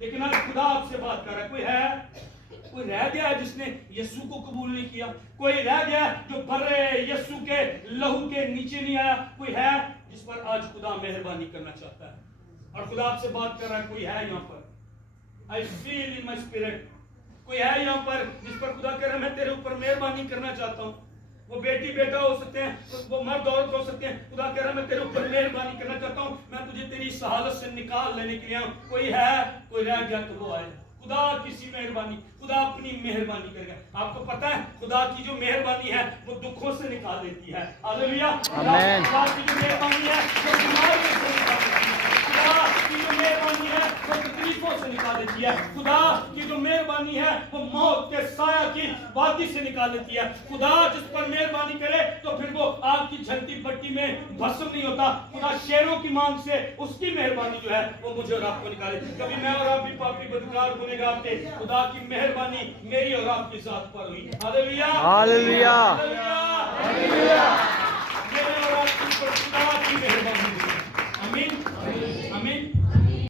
لیکن آج خدا آپ سے بات کر رہا ہے. کوئی رہ گیا ہے جس نے یسوع کو قبول نہیں کیا؟ کوئی رہ گیا جو برے یسوع کے لہو کے نیچے نہیں آیا؟ کوئی ہے جس پر آج خدا مہربانی کرنا چاہتا ہے؟ اور خدا آپ سے بات کر رہا ہے. کوئی ہے یہاں پر؟ I feel in my spirit. کوئی ہے یہاں پر جس پر خدا کہہ رہا ہے میں تیرے اوپر مہربانی کرنا چاہتا ہوں؟ وہ بیٹی بیٹا ہو سکتے ہیں, وہ مرد عورت ہو سکتے ہیں. خدا کہہ رہا ہے میں تیرے اوپر مہربانی کرنا چاہتا ہوں, میں تجھے تیری اس حالت سے نکال لینے کے لیے آؤں. کوئی ہے, کوئی رہ گیا تو وہ آئے. خدا کسی مہربانی, خدا اپنی مہربانی کرے گا. آپ کو پتا ہے خدا کی جو مہربانی ہے وہ دکھوں سے نکال دیتی ہے. ہاللیلویا. خدا کی جو مہربانی ہے وہ بیماریوں سے نکال دیتی ہے. خدا کی جو مہربانی ہے وہ تکلیفوں سے نکال دیتی ہے. خدا کی جو مہربانی ہے وہ موت کے سایہ کی وادی سے نکال دیتی ہے. خدا جس پر مہربانی کرے تو پھر وہ آگ کی جھلتی بٹی میں بھسم نہیں ہوتا. خدا شیروں کی مانگ سے اس کی مہربانی جو ہے وہ مجھے اور آپ کو نکالے. کبھی میں اور آپ بھی پاپی بدکار گنہگار تھے, خدا کی مہربانی میری اور آپ کی ذات پر ہوئی. ہاللیلویا. ہاللیلویا. ہاللیلویا.